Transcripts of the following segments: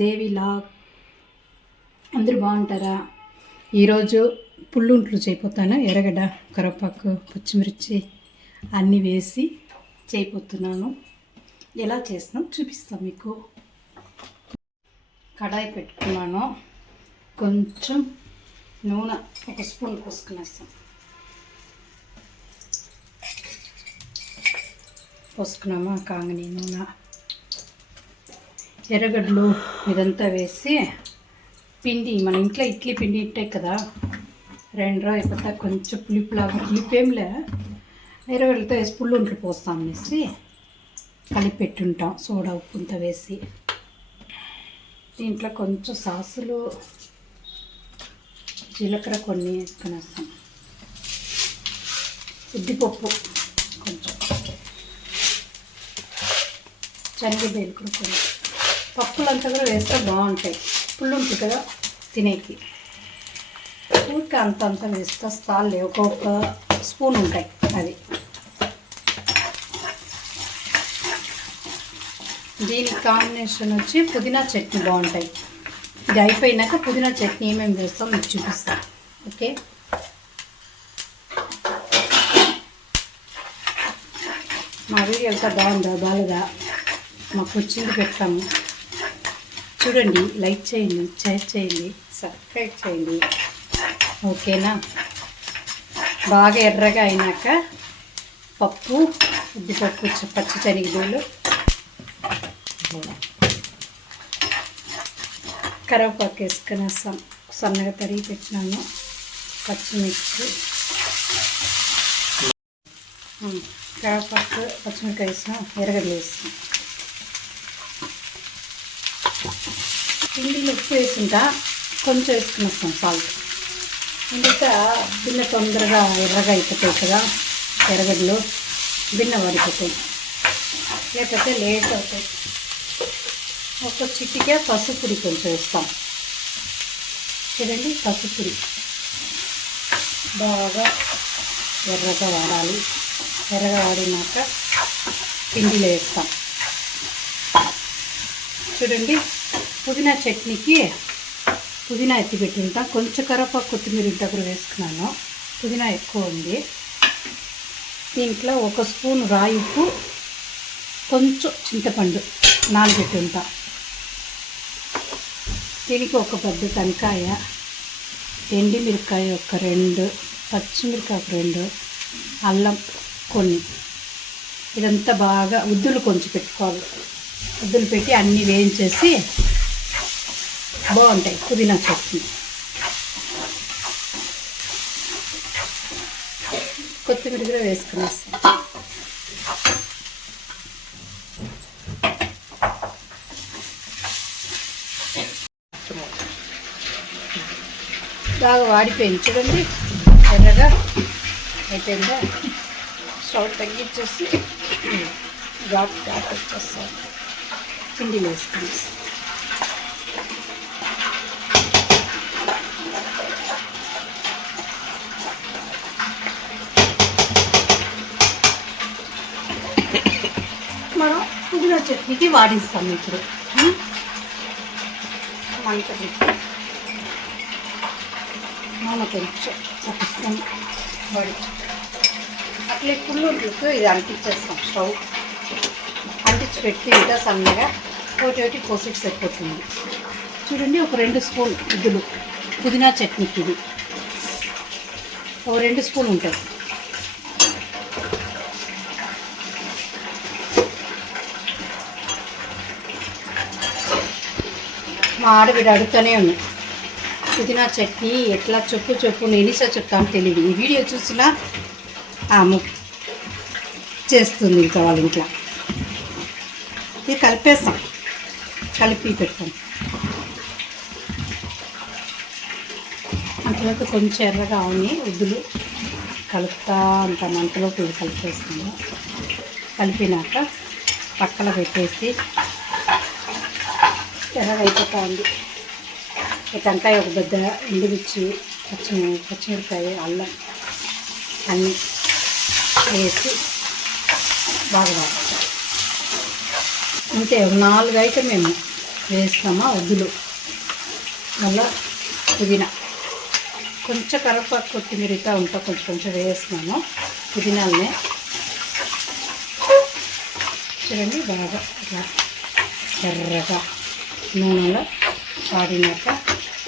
దేవి log అందరూ బాగుంటారా? ఈరోజు పుల్లుంట్లు చేయపోతాను. ఎర్రగడ్డ కరివేపాకు పచ్చిమిర్చి అన్నీ వేసి చేయిపోతున్నాను. ఎలా చేసినా చూపిస్తాను మీకు. కడాయి పెట్టుకున్నాను. కొంచెం నూనె ఒక స్పూన్ పోసుకునేస్తాం. పోసుకున్నామా? కాంగని నూనె. ఎర్రగడ్డలు ఇదంతా వేసి పిండి మన ఇంట్లో ఇడ్లీ పిండి ఇట్టే కదా. రెండు అయిపోతా కొంచెం పులిపులాగా పులిపేంలే. ఎర్రగడ్డలతో వేసి పుల్లుంట్లు పోస్తాం అనేసి కలిపి పెట్టుంటాం సోడా ఉప్పుంతా వేసి. దీంట్లో కొంచెం సాసులు జీలకర్ర కొన్ని వేసుకునేస్తాం ఉద్దిపప్పు కొంచెం. శనగబేలు కూడా కొంచెం పప్పులంతా కూడా వేస్తే బాగుంటాయి. పుల్లు ఉంటుంది కదా తినేకి. ఊరికే అంత అంత వేస్తే స్థాయి ఒక్కొక్క స్పూన్ ఉంటాయి అది దీనికి కాంబినేషన్ వచ్చి పుదీనా చట్నీ బాగుంటాయి. ఇది అయిపోయినాక పుదీనా చట్నీ ఏమేమి వేస్తాం మీకు చూపిస్తాం. ఓకే? మా వీడియో ఎంత బాగుందా? బాగుందా మాకు వచ్చింది పెట్టాము చూడండి లైక్ చేయండి షేర్ చేయండి సబ్స్క్రైబ్ చేయండి. ఓకేనా? బాగా ఎర్రగా అయినాక పప్పు ఉద్దిపప్పు పచ్చి శనగలు కరివేపాకు వేసుకొని సన్ సన్నగా తరిగి పెట్టినాను. పచ్చిమిర్చి. ఉమ్, కరివేపాకు పచ్చిమిరకాయ వేసాం ఎర్రగడ్డలు పిండిలో ఉప్పు వేసింటా కొంచెం వేసుకుని వస్తాం సాల్ట్ ఇంకా బిన్న తొందరగా ఎర్రగా అయిపోతాయి కదా ఎర్రగడ్డలు బిన్న పడిపోతాయి లేకపోతే లేట్ అవుతాయి. ఒక చిటికే పసుపుడి కొంచెం వేస్తాం. చూడండి పసుపుడి బాగా ఎర్రగా వాడాలి. ఎర్రగా వాడినాక పిండిలో వేస్తాం. చూడండి పుదీనా చట్నీకి పుదీనా ఎత్తి పెట్టుంటా. కొంచెం కరపా కొత్తిమీర ఇంత కూడా వేసుకున్నాను. పుదీనా ఎక్కువ ఉంది. దీంట్లో ఒక స్పూన్ రాయి ఉప్పు కొంచెం చింతపండు నానబెట్టి దీనికి ఒక పెద్ద టెంకాయ ఎండిమిరకాయ ఒక రెండు పచ్చిమిరకాయ ఒక రెండు అల్లం కొన్ని. ఇదంతా బాగా ఉద్దులు కొంచెం పెట్టుకోవాలి. ఉద్దులు పెట్టి అన్నీ వేయించేసి బాగుంటాయి. పుదీనా చట్నీ కొత్తిమీర కూడా వేసుకునేస్తాం బాగా వాడిపోయింది. చూడండి ఎర్రగా అయిపోయిందా? స్టవ్ తగ్గించేసి ఘాట్ ఘాట్ వచ్చేస్తాం పిండి వేసుకుని మనం పుదీనా చట్నీకి వాడిస్తాం ఇప్పుడు. నూనె కొంచెం ఒక స్పూన్ వాడి. అట్లే పుల్లుంట్లకు ఇది అంటించేస్తాం స్టవ్. అంటించి పెట్టి ఇంకా సన్నగా ఒకటి ఒకటి పోసి సరిపోతుంది. చూడండి ఒక రెండు స్పూన్ ఇద్దులు పుదీనా చట్నీకి ఇది ఒక రెండు స్పూన్ ఉంటుంది. ఆడవిడ అడుగుతూనే ఉంది. పుదీనా చట్నీ ఎట్లా చెప్పు చెప్పు నేను ఇసా చెప్తాను తెలియదు ఈ వీడియో చూసినా ఆమె చేస్తుంది ఇంకా వాళ్ళ ఇంట్లో. ఇది కలిపేస్తాం. కలిపి పెడతాం. అంతలోకి కొంచెం ఎర్రగా అవని ఉద్దులు కలుపుతా ఉంటాం. అంతలోకి ఇది కలిపేస్తాము. కలిపినాక పక్కన పెట్టేసి ఎర్రగా అయిపోతా ఉంది ఈ టెంకాయ ఒక పెద్ద ఎండుమిర్చి పచ్చి పచ్చిమిరపకాయ అల్లం అన్నీ వేసి బాగా అంటే అంతే నాలుగు అయితే మేము వేస్తామా? వద్దులు. అలా పుదీనా. కొంచెం కరపాకు కొత్తిమీర ఇట్లా ఉంటా కొంచెం కొంచెం వేస్తున్నాము పుదీనాలనే చూడండి బాగా ఇట్లా ఎర్రగా నూనెలో వాడినాక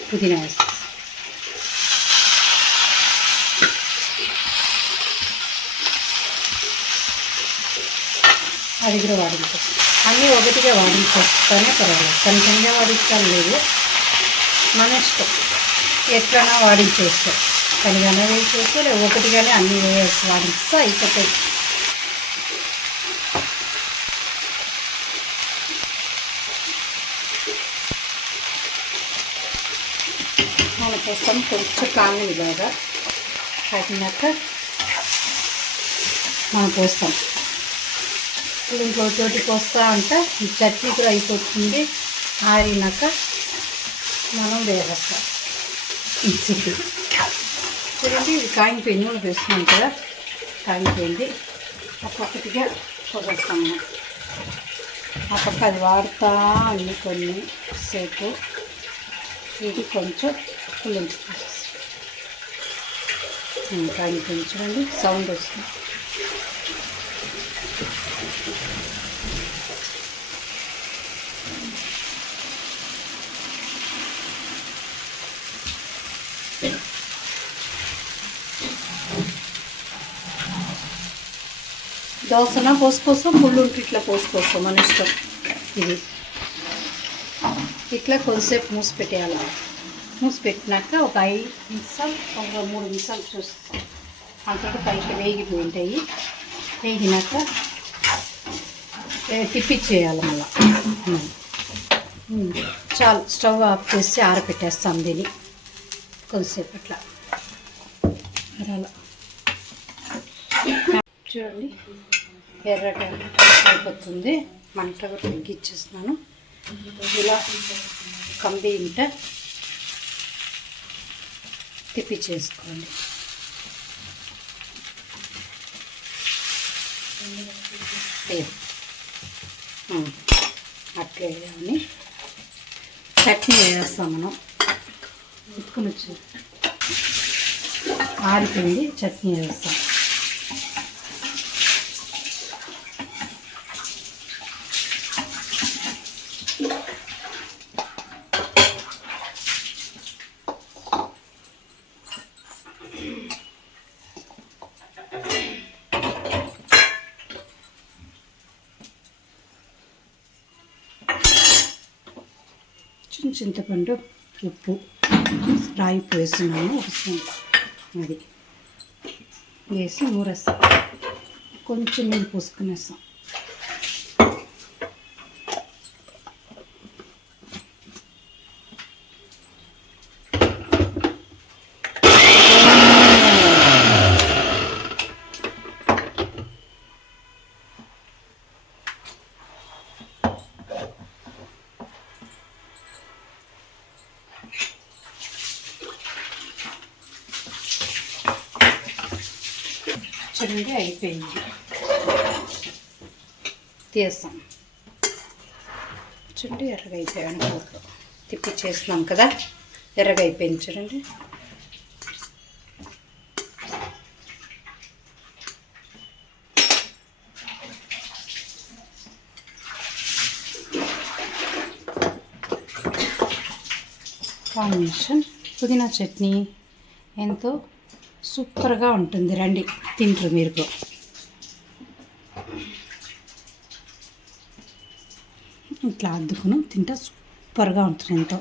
పుదీనా వేస్తాం అది కూడా వాడించేస్తాం అన్నీ ఒకటిగా వాడించేస్తానే పర్వాలేదు కొంచెంగా వాడించాలి లేదు మన ఇష్టం ఎట్లైనా వాడించేస్తాం కలిగానే వేసేస్తే లేదా ఒకటిగానే అన్నీ వేసి వాడిస్తే అయిపోతాయి మన కోసం కొంచెం కాని బాగా కాకినాక మనం పోస్తాం ఇంకో చోటి పోస్తా అంటే ఈ చట్నీ కూడా అయిపోతుంది ఆరినాక మనం వేసేస్తాం మిక్సీకి చూడండి ఇది కాగిపోయింది మనం వేస్తున్నాం కదా. కాగిపోయింది. ఒక్కొక్కటిగా పోసేస్తాం ఆ పక్క అది వాడుతా అన్ని కొన్ని సేపు. ఇది కొంచెం పులించి ఇంకా చూడండి సౌండ్ వస్తుంది. దోసన పోసుకోసం ముళ్ళుంటి ఇట్లా పోసుకోసం మన ఇష్టం. ఇది. ఇట్లా కొద్దిసేపు మూసి పెట్టేయాలి మూసి పెట్టినాక ఒక ఐదు నిమిషాలు ఒక మూడు నిమిషాలు చూస్తాం. అంతటి పైకి వేగిపోయి ఉంటాయి. వేగినాక తిప్పిచ్చేయాలి మళ్ళీ. చాలు స్టవ్ ఆఫ్ చేసి ఆరబెట్టేస్తాం దీన్ని. కొద్దిసేపు అట్లా. అలా చూడండి. ఎర్రగా అయిపోతుంది. మంట కూడా తగ్గించేస్తున్నాను. ఇలా కంబి ఇంట తిప్పి చేసుకోండి అట్లే అని చట్నీ వేస్తాం మనం. ఉతుకుని వచ్చి ఆరిపోయింది చట్నీ వేస్తాం చింతపండు ఉప్పు. రాయి ఉప్పు వేస్తున్నాను ఒక స్పూన్. అది వేసి ఊరేస్తాం కొంచెం నీళ్ళు పోసుకునేస్తాం. రెడీ అయిపోయింది. తీస్తాం. చూడండి ఎర్రగా అయిపోయాను కూరలు తిప్పి చేస్తున్నాం కదా ఎర్రగా అయిపోయింది చూడండి. కాంబినేషన్ పుదీనా చట్నీ ఎంతో సూపర్గా ఉంటుంది. రండి తింటారు మీరు ఇట్లా అద్దుకుని తింటే సూపర్గా ఉంటుంది ఎంతో.